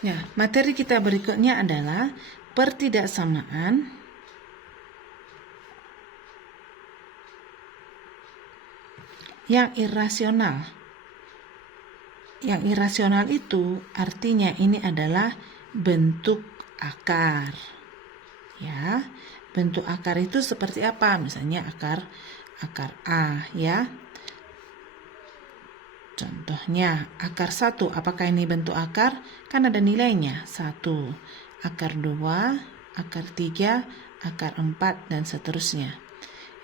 Nah, materi kita berikutnya adalah pertidaksamaan yang irasional. Yang irasional itu artinya ini adalah bentuk akar. Ya, bentuk akar itu seperti apa? Misalnya akar A, ya. Contohnya, akar 1, apakah ini bentuk akar? Kan ada nilainya, 1, akar 2, akar 3, akar 4, dan seterusnya.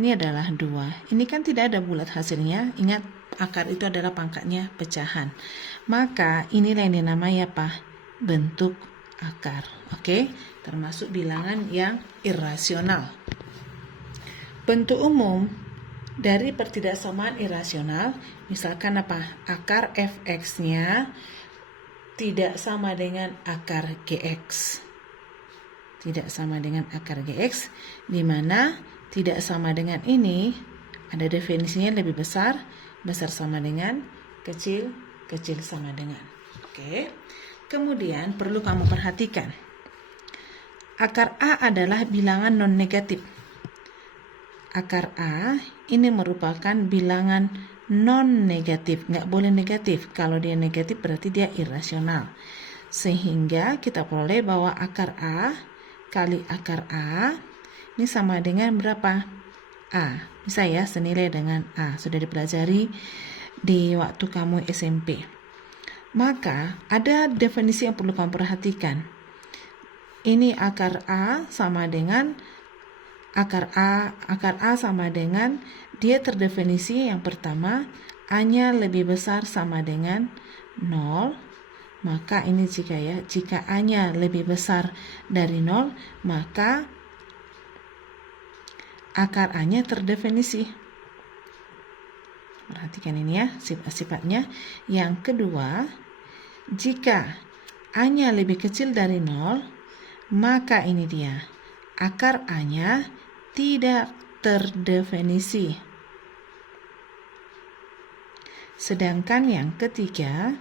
Ini adalah 2. Ini kan tidak ada bulat hasilnya. Ingat, akar itu adalah pangkatnya pecahan. Maka inilah yang dinamai apa? Bentuk akar. Oke, termasuk bilangan yang irasional. Bentuk umum dari pertidaksamaan irasional, misalkan apa? Akar fx-nya tidak sama dengan akar gx. Tidak sama dengan akar gx, di mana tidak sama dengan ini ada definisinya lebih besar, besar sama dengan, kecil, kecil sama dengan. Oke. Kemudian perlu kamu perhatikan. Akar A adalah bilangan non negatif. Akar A ini merupakan bilangan non negatif, nggak boleh negatif. Kalau dia negatif berarti dia irasional. Sehingga kita peroleh bahwa akar A kali akar A ini sama dengan berapa? A. Bisa ya, senilai dengan A. Sudah dipelajari di waktu kamu SMP. Maka ada definisi yang perlu kamu perhatikan. Ini akar A sama dengan akar A sama dengan, dia terdefinisi yang pertama, A-nya lebih besar sama dengan 0. Maka ini jika A-nya lebih besar dari 0, maka akar A-nya terdefinisi. Perhatikan ini ya, sifat-sifatnya. Yang kedua, jika A-nya lebih kecil dari 0, maka ini dia, akar A-nya tidak terdefinisi. Sedangkan yang ketiga,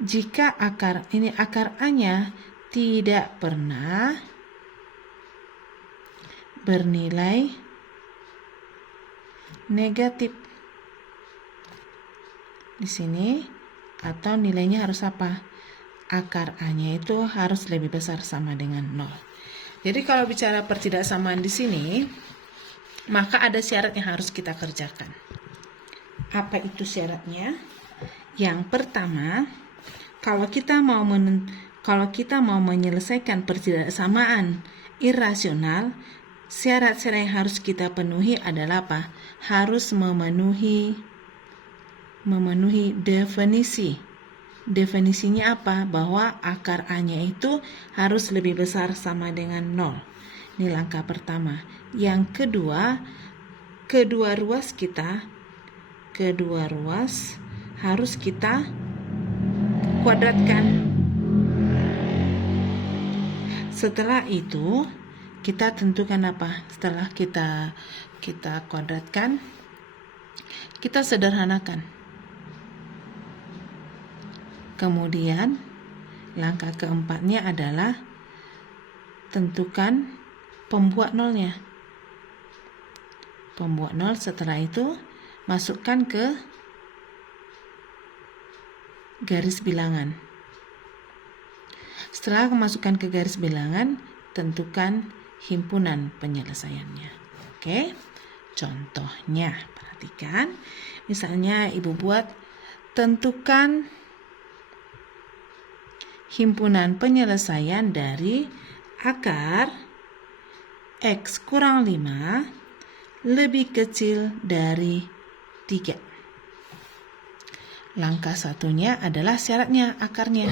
jika akar A-nya tidak pernah bernilai negatif. Di sini atau nilainya harus apa? Akar A-nya itu harus lebih besar sama dengan 0. Jadi kalau bicara pertidaksamaan di sini, maka ada syarat yang harus kita kerjakan. Apa itu syaratnya? Yang pertama, kalau kita mau menyelesaikan pertidaksamaan irasional, syarat-syarat yang harus kita penuhi adalah apa? Harus memenuhi definisi. Definisinya apa? Bahwa akar A-nya itu harus lebih besar sama dengan 0. Ini langkah pertama. Yang kedua, kedua ruas harus kita kuadratkan. Setelah itu, kita tentukan apa? Setelah kita kuadratkan, kita sederhanakan. Kemudian langkah keempatnya adalah tentukan pembuat nolnya. Pembuat nol, setelah itu masukkan ke garis bilangan. Setelah memasukkan ke garis bilangan, tentukan himpunan penyelesaiannya. Oke, contohnya perhatikan. Misalnya ibu buat, tentukan himpunan penyelesaian dari akar X kurang 5 lebih kecil dari 3. Langkah satunya adalah syaratnya akarnya.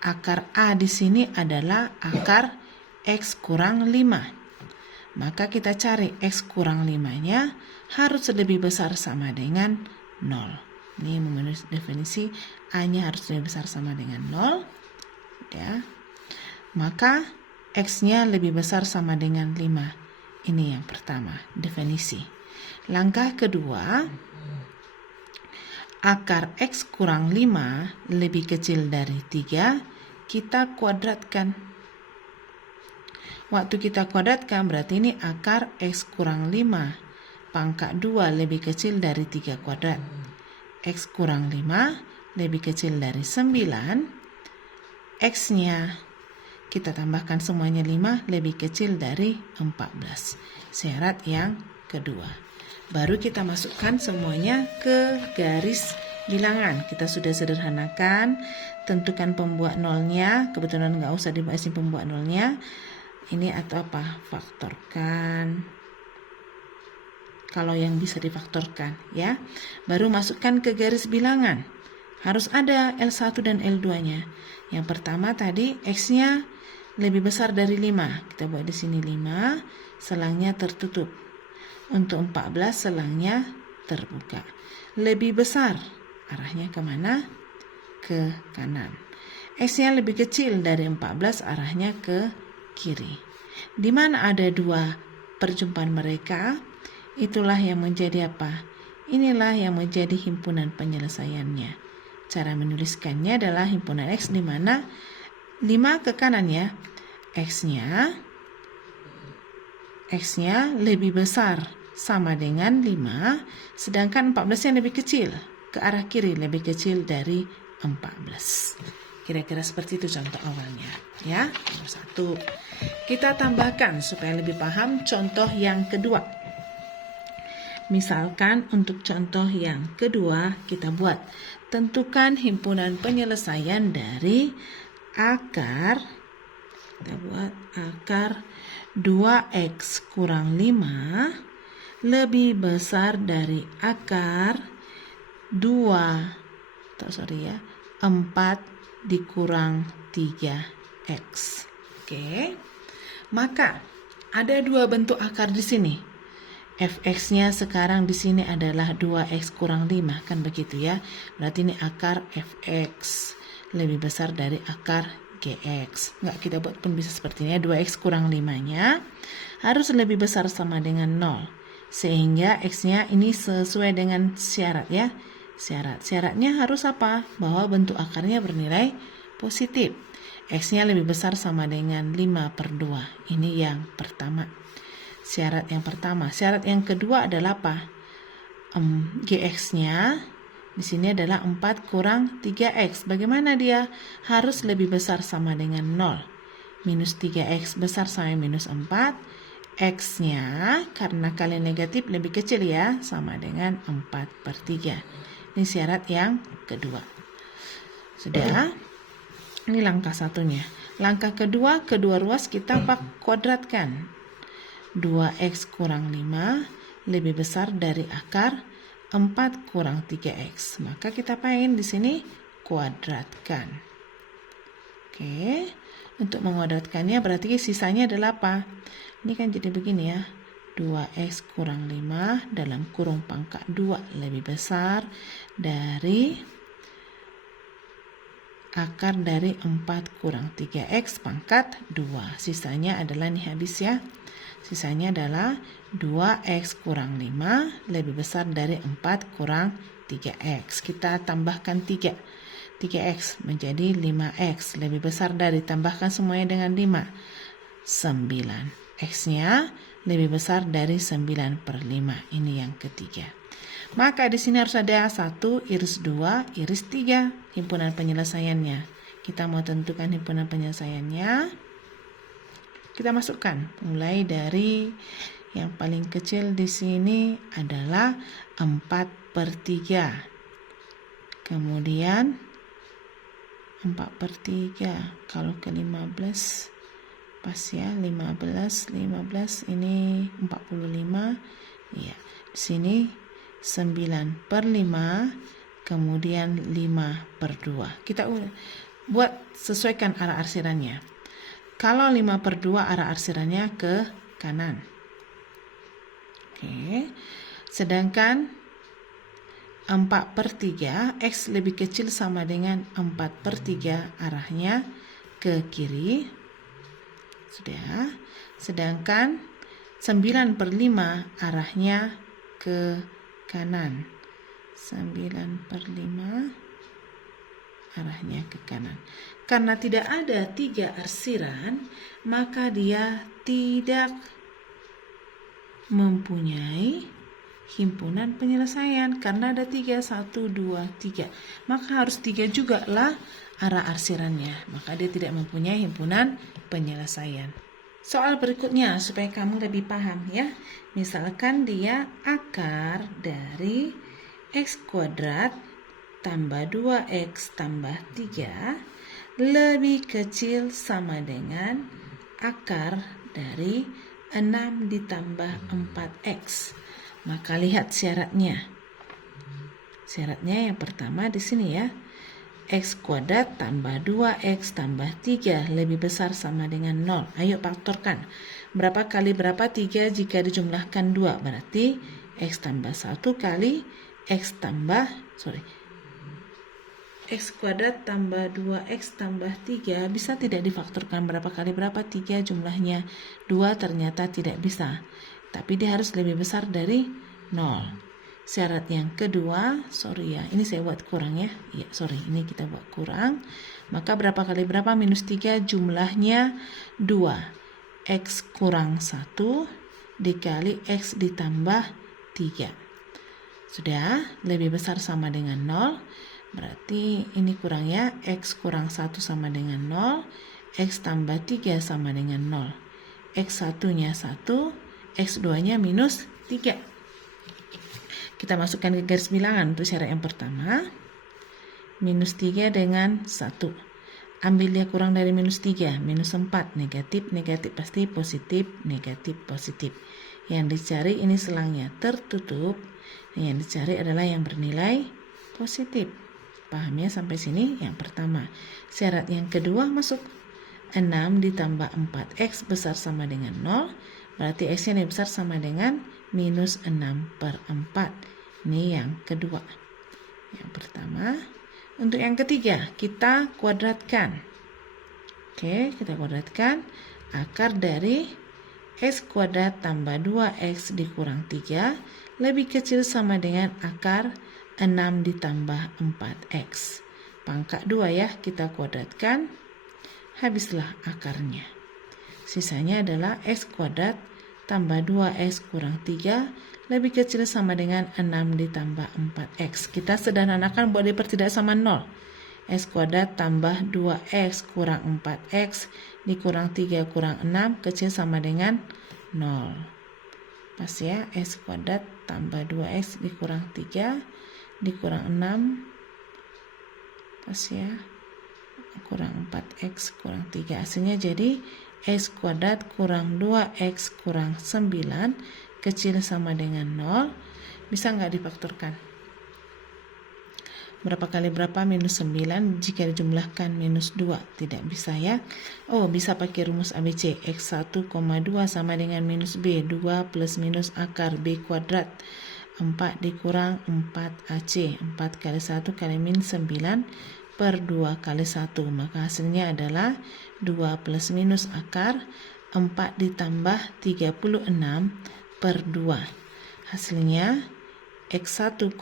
Akar A di sini adalah akar X kurang 5. Maka kita cari X kurang 5-nya harus lebih besar sama dengan 0. Ini memenuhi definisi, A-nya harus lebih besar sama dengan 0. Ya. Maka X-nya lebih besar sama dengan 5. Ini yang pertama, definisi. Langkah kedua, akar X kurang 5 lebih kecil dari 3. kita kuadratkan. Waktu kita kuadratkan berarti ini akar X kurang 5 pangkat 2 lebih kecil dari 3 kuadrat. X kurang 5 lebih kecil dari 9. X-nya kita tambahkan semuanya 5 lebih kecil dari 14. Syarat yang kedua. Baru kita masukkan semuanya ke garis bilangan. Kita sudah sederhanakan. Tentukan pembuat nolnya. Kebetulan nggak usah dibahas pembuat nolnya. Ini atau apa? Faktorkan. Kalau yang bisa difaktorkan, ya. Baru masukkan ke garis bilangan. Harus ada L1 dan L2-nya. Yang pertama tadi X-nya lebih besar dari 5. Kita buat di sini 5, selangnya tertutup. Untuk 14 selangnya terbuka. Lebih besar, arahnya kemana? Ke kanan. X-nya lebih kecil dari 14, arahnya ke kiri. Di mana ada dua perjumpaan mereka, itulah yang menjadi apa? Inilah yang menjadi himpunan penyelesaiannya. Cara menuliskannya adalah himpunan X di mana 5 ke kanan ya. X-nya lebih besar sama dengan 5, sedangkan 14 yang lebih kecil ke arah kiri lebih kecil dari 14. Kira-kira seperti itu contoh awalnya ya. Nomor 1. Kita tambahkan supaya lebih paham contoh yang kedua. Misalkan untuk contoh yang kedua kita buat tentukan himpunan penyelesaian dari akar, kita buat akar 2x kurang 5 lebih besar dari akar 4 dikurang 3x. Oke. Maka ada dua bentuk akar di sini. Fx-nya sekarang di sini adalah 2x kurang 5, kan begitu ya. Berarti ini akar fx lebih besar dari akar gx. Nggak kita buat pun bisa seperti ini ya. 2x kurang 5-nya harus lebih besar sama dengan 0. Sehingga x-nya ini sesuai dengan syarat ya. Syaratnya harus apa? Bahwa bentuk akarnya bernilai positif. X-nya lebih besar sama dengan 5/2. Ini yang pertama. Syarat yang pertama. Syarat yang kedua adalah apa? Gx-nya di sini adalah 4 kurang 3x. Bagaimana dia? Harus lebih besar sama dengan 0. Minus 3x besar sama minus 4. X-nya karena kali negatif lebih kecil ya, sama dengan 4/3. Ini syarat yang kedua. Sudah? Ini langkah satunya. Langkah kedua, kedua ruas kita kuadratkan. 2x kurang 5 lebih besar dari akar 4 kurang 3x. Maka kita pengen di sini kuadratkan. Oke. Untuk menguadratkannya berarti sisanya adalah apa? Ini kan jadi begini ya. 2x kurang 5 dalam kurung pangkat 2 lebih besar dari akar dari 4 kurang 3x pangkat 2. Sisanya adalah nih habis ya. Sisanya adalah 2x kurang 5 lebih besar dari 4 kurang 3x. Kita tambahkan 3. 3x menjadi 5x lebih besar dari, tambahkan semuanya dengan 5. 9. X-nya lebih besar dari 9/5. Ini yang ketiga. Maka di sini harus ada 1 iris 2 iris 3 himpunan penyelesaiannya. Kita mau tentukan himpunan penyelesaiannya. Kita masukkan mulai dari yang paling kecil di sini adalah 4/3. Kemudian 4/3 kalau ke 15 pas ya, 15 ini 45 ya. Di sini 9/5 kemudian 5/2. Kita buat sesuaikan arah arsirannya. Kalau 5/2 arah arsirannya ke kanan. Oke. Sedangkan 4/3 X lebih kecil sama dengan 4/3 arahnya ke kiri. Sudah. Sedangkan 9/5 arahnya ke kanan. 9/5 arahnya ke kanan. Karena tidak ada 3 arsiran, maka dia tidak mempunyai himpunan penyelesaian. Karena ada 3, 1, 2, 3. Maka harus 3 juga lah arah arsirannya. Maka dia tidak mempunyai himpunan penyelesaian. Soal berikutnya supaya kamu lebih paham ya. Misalkan dia akar dari x kuadrat tambah 2x tambah 3 lebih kecil sama dengan akar dari 6 ditambah 4x. Maka lihat syaratnya. Syaratnya yang pertama di sini ya. X kuadrat tambah 2x tambah 3 lebih besar sama dengan 0. Ayo faktorkan. Berapa kali berapa 3 jika dijumlahkan 2? Berarti x tambah 1 kali x kuadrat tambah 2x tambah 3 bisa tidak difaktorkan berapa kali berapa 3 jumlahnya 2 ternyata tidak bisa. Tapi dia harus lebih besar dari 0. Syarat yang kedua, ini saya buat kurang ya. Ini kita buat kurang. Maka berapa kali berapa? Minus 3 jumlahnya 2. X kurang 1 dikali X ditambah 3. Sudah, lebih besar sama dengan 0. Berarti ini kurang ya. X kurang 1 sama dengan 0. X tambah 3 sama dengan 0. X 1-nya 1. X 2-nya minus 3. Kita masukkan ke garis bilangan untuk syarat yang pertama. Minus 3 dengan 1. Ambil dia kurang dari minus 3. Minus 4. Negatif, negatif pasti positif, negatif, positif. Yang dicari ini selangnya tertutup. Yang dicari adalah yang bernilai positif. Paham ya sampai sini? Yang pertama. Syarat yang kedua masuk. 6 ditambah 4x besar sama dengan 0. Berarti x-nya lebih besar sama dengan minus 6/4. Ini yang kedua. Yang pertama. Untuk yang ketiga, kita kuadratkan. Oke, kita kuadratkan. Akar dari x kuadrat tambah 2x dikurang 3 lebih kecil sama dengan akar 6 ditambah 4x. Pangkat 2 ya, kita kuadratkan. Habislah akarnya. Sisanya adalah x kuadrat tambah 2x kurang 3 lebih kecil sama dengan 6 ditambah 4x. Kita sederhanakan buat dia tidak sama 0. X kuadrat tambah 2x kurang 4x dikurang 3 kurang 6 kecil sama dengan 0. Pas ya, x kuadrat tambah 2x dikurang 3 dikurang 6. Pas ya, kurang 4x kurang 3. Hasilnya jadi x kuadrat kurang 2x kurang 9 kecil sama dengan 0. Bisa nggak difaktorkan? Berapa kali berapa? Minus 9 jika dijumlahkan minus 2. Tidak bisa ya. Oh, bisa pakai rumus ABC. X1, 2 sama dengan minus B. 2 plus minus akar B kuadrat. 4 dikurang 4AC. 4 kali 1 kali min 9 per 2 kali 1. Maka hasilnya adalah 2 plus minus akar 4 ditambah 36 per 2. Hasilnya X1, 2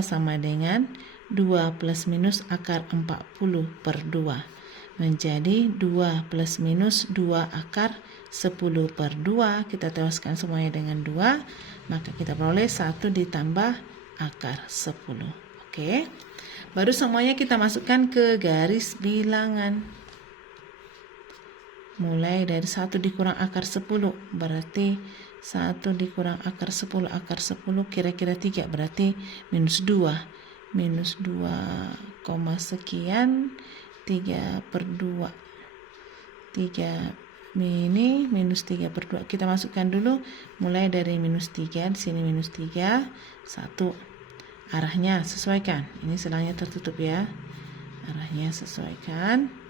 sama dengan 2 plus minus akar 40 per 2. Menjadi 2 plus minus 2 akar 10 per 2. Kita tewaskan semuanya dengan 2. Maka kita peroleh 1 ditambah akar 10. Oke. Baru semuanya kita masukkan ke garis bilangan. Mulai dari 1 dikurang akar 10. Berarti 1 dikurang akar 10 kira-kira 3 berarti minus 2 sekian 3 per 2 3 ini minus 3 per 2 kita masukkan dulu mulai dari minus 3 di sini minus 3 1 arahnya sesuaikan ini selangnya tertutup ya arahnya sesuaikan.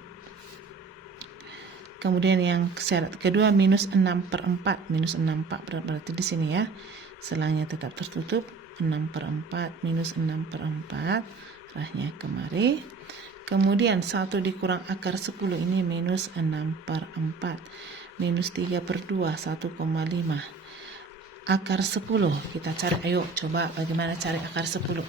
Kemudian yang syarat kedua minus 6/4 minus 6/4 berarti di sini ya selangnya tetap tertutup 6/4 minus 6/4 arahnya kemari. Kemudian 1 dikurang akar 10 ini minus 6/4 minus 3 per 2 1,5 akar 10 kita cari. Ayo coba bagaimana cari akar 10.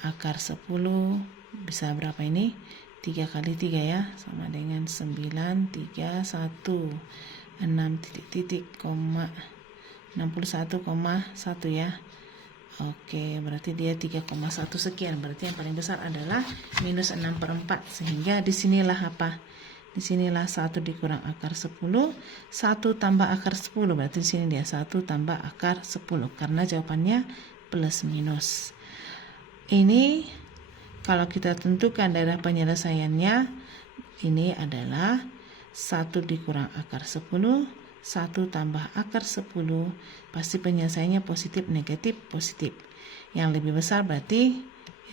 Akar 10 bisa berapa ini? 3 kali 3 ya, sama dengan 9, 3, 1, 6 titik, 61,1 ya. Oke, berarti dia 3,1 sekian. Berarti yang paling besar adalah minus 6/4. Sehingga disinilah apa? Disinilah 1 dikurang akar 10, 1 tambah akar 10. Berarti di sini dia 1 tambah akar 10. Karena jawabannya plus minus. Ini kalau kita tentukan daerah penyelesaiannya, ini adalah 1 dikurang akar 10, 1 tambah akar 10, pasti penyelesaiannya positif, negatif, positif. Yang lebih besar berarti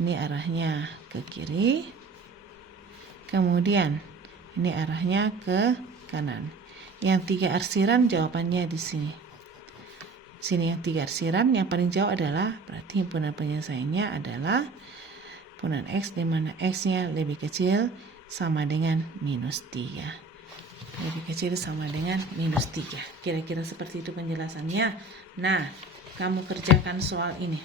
ini arahnya ke kiri, kemudian ini arahnya ke kanan. Yang 3 arsiran jawabannya di sini. Sini yang 3 arsiran, yang paling jauh adalah berarti himpunan penyelesaiannya adalah himpunan X, di mana X-nya lebih kecil sama dengan minus 3. Lebih kecil sama dengan minus 3. Kira-kira seperti itu penjelasannya. Nah, kamu kerjakan soal ini.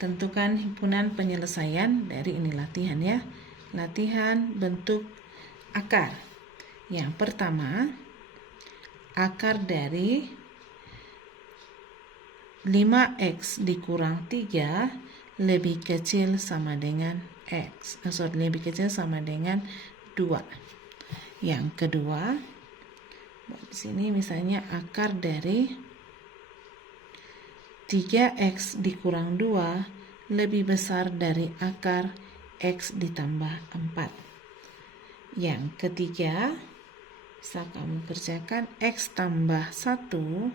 Tentukan himpunan penyelesaian dari ini latihan ya. Latihan bentuk akar. Yang pertama, akar dari 5x dikurang 3 lebih kecil sama dengan x. Lebih kecil sama dengan 2. Yang kedua, di sini misalnya akar dari 3x dikurang 2 lebih besar dari akar x ditambah 4. Yang ketiga, bisa kamu kerjakan x tambah 1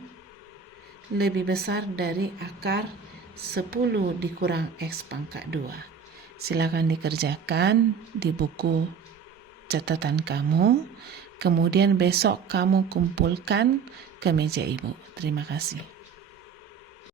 lebih besar dari akar 10 dikurang x pangkat 2. Silakan dikerjakan di buku catatan kamu, kemudian besok kamu kumpulkan ke meja ibu. Terima kasih.